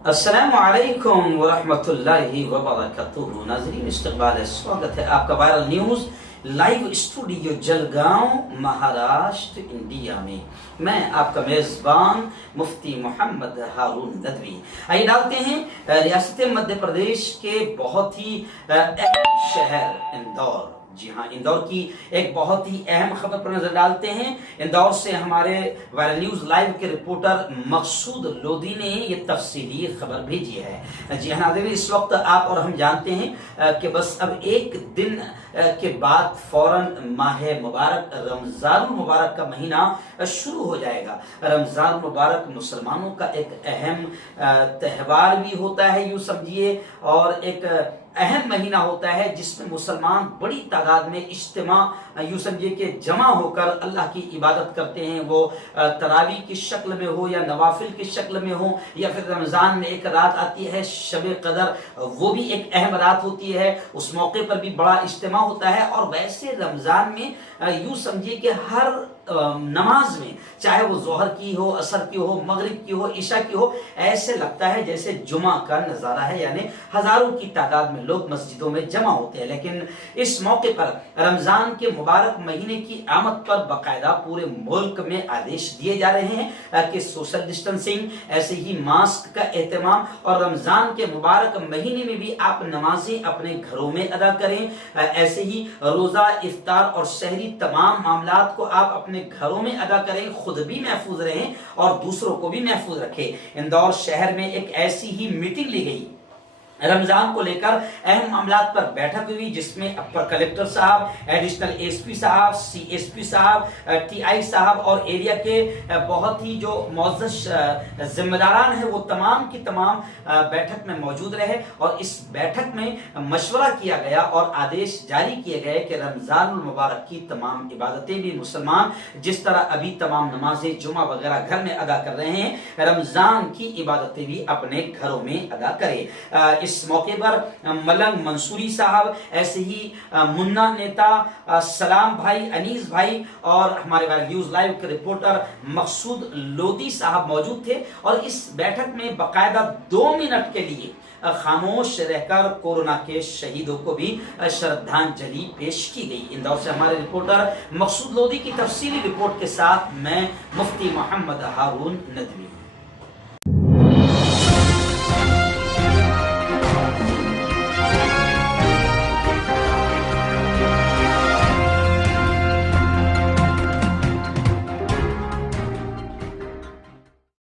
अस्सलामु अलैकुम वरहमतुल्लाहि वबरकातुहू। नाज़रीन, इस्तक़बाल स्वागत है आपका viral news live studio Jalgaon, Maharashtra, India में। मैं आपका मेज़बान मुफ्ती मोहम्मद हारून नदवी। आइए डालते हैं रियासत मध्य प्रदेश के बहुत ही अहम शहर इंदौर। जी हाँ, इंदौर की एक बहुत ही अहम खबर पर नजर डालते हैं। इंदौर से हमारे वायरल न्यूज लाइव के रिपोर्टर मकसूद लोधी ने ये तफसीली खबर भेजी है। जी हाँ नाज़रीन, इस वक्त आप और हम जानते हैं कि बस अब एक दिन के बाद फौरन माह मुबारक रमजान मुबारक का महीना शुरू हो जाएगा। रमजान मुबारक मुसलमानों का एक अहम त्यौहार भी होता है, यूँ समझिए, और एक अहम महीना होता है जिसमें मुसलमान बड़ी तादाद में इज्तिमा, यूँ समझिए कि जमा होकर अल्लाह की इबादत करते हैं। वो तरावी की शक्ल में हो या नवाफिल की शक्ल में हो, या फिर रमज़ान में एक रात आती है शब कदर, वो भी एक अहम रात होती है, उस मौके पर भी बड़ा इज्तिमा होता है। और वैसे रमज़ान में यूँ समझिए कि हर नमाज में, चाहे वो जोहर की हो, असर की हो, मगरिब की हो, ईशा की हो, ऐसे लगता है जैसे जुमा का नज़ारा है, यानी हजारों की तादाद में लोग मस्जिदों में जमा होते हैं। लेकिन इस मौके पर रमजान के मुबारक महीने की आमद पर बाकायदा पूरे मुल्क में आदेश दिए जा रहे हैं कि सोशल डिस्टेंसिंग, ऐसे ही मास्क का एहतमाम, और रमजान के मुबारक महीने में भी आप नमाजें अपने घरों में अदा करें। ऐसे ही रोजा, इफ्तार और शहरी तमाम मामलात को आप अपने घरों में अदा करें, खुद भी महफूज रहें और दूसरों को भी महफूज रखें। इंदौर शहर में एक ऐसी ही मीटिंग ली गई, रमजान को लेकर अहम मामलात पर बैठक हुई, जिसमें अपर कलेक्टर साहब, एडिशनल एसपी साहब, सीएसपी साहब, टीआई साहब और एरिया के बहुत ही जो मौजूद जिम्मेदारान हैं वो तमाम की तमाम बैठक में मौजूद रहे। और इस बैठक में मशवरा किया गया और आदेश जारी किए गए कि रमजान मुबारक की तमाम इबादतें भी मुसलमान जिस तरह अभी तमाम नमाजें जुमा वगैरह घर में अदा कर रहे हैं, रमजान की इबादतें भी अपने घरों में अदा करें। इस मौके पर मलंग मंसूरी साहब, ऐसे ही मुन्ना नेता, सलाम भाई, अनीस भाई और हमारे न्यूज लाइव के रिपोर्टर मकसूद लोधी साहब मौजूद थे। और इस बैठक में बाकायदा 2 मिनट के लिए खामोश रहकर कोरोना के शहीदों को भी श्रद्धांजलि पेश की गई। इंदौर से हमारे रिपोर्टर मकसूद लोधी की तफसीली रिपोर्ट के साथ मैं मुफ्ती मोहम्मद हारून नदवी।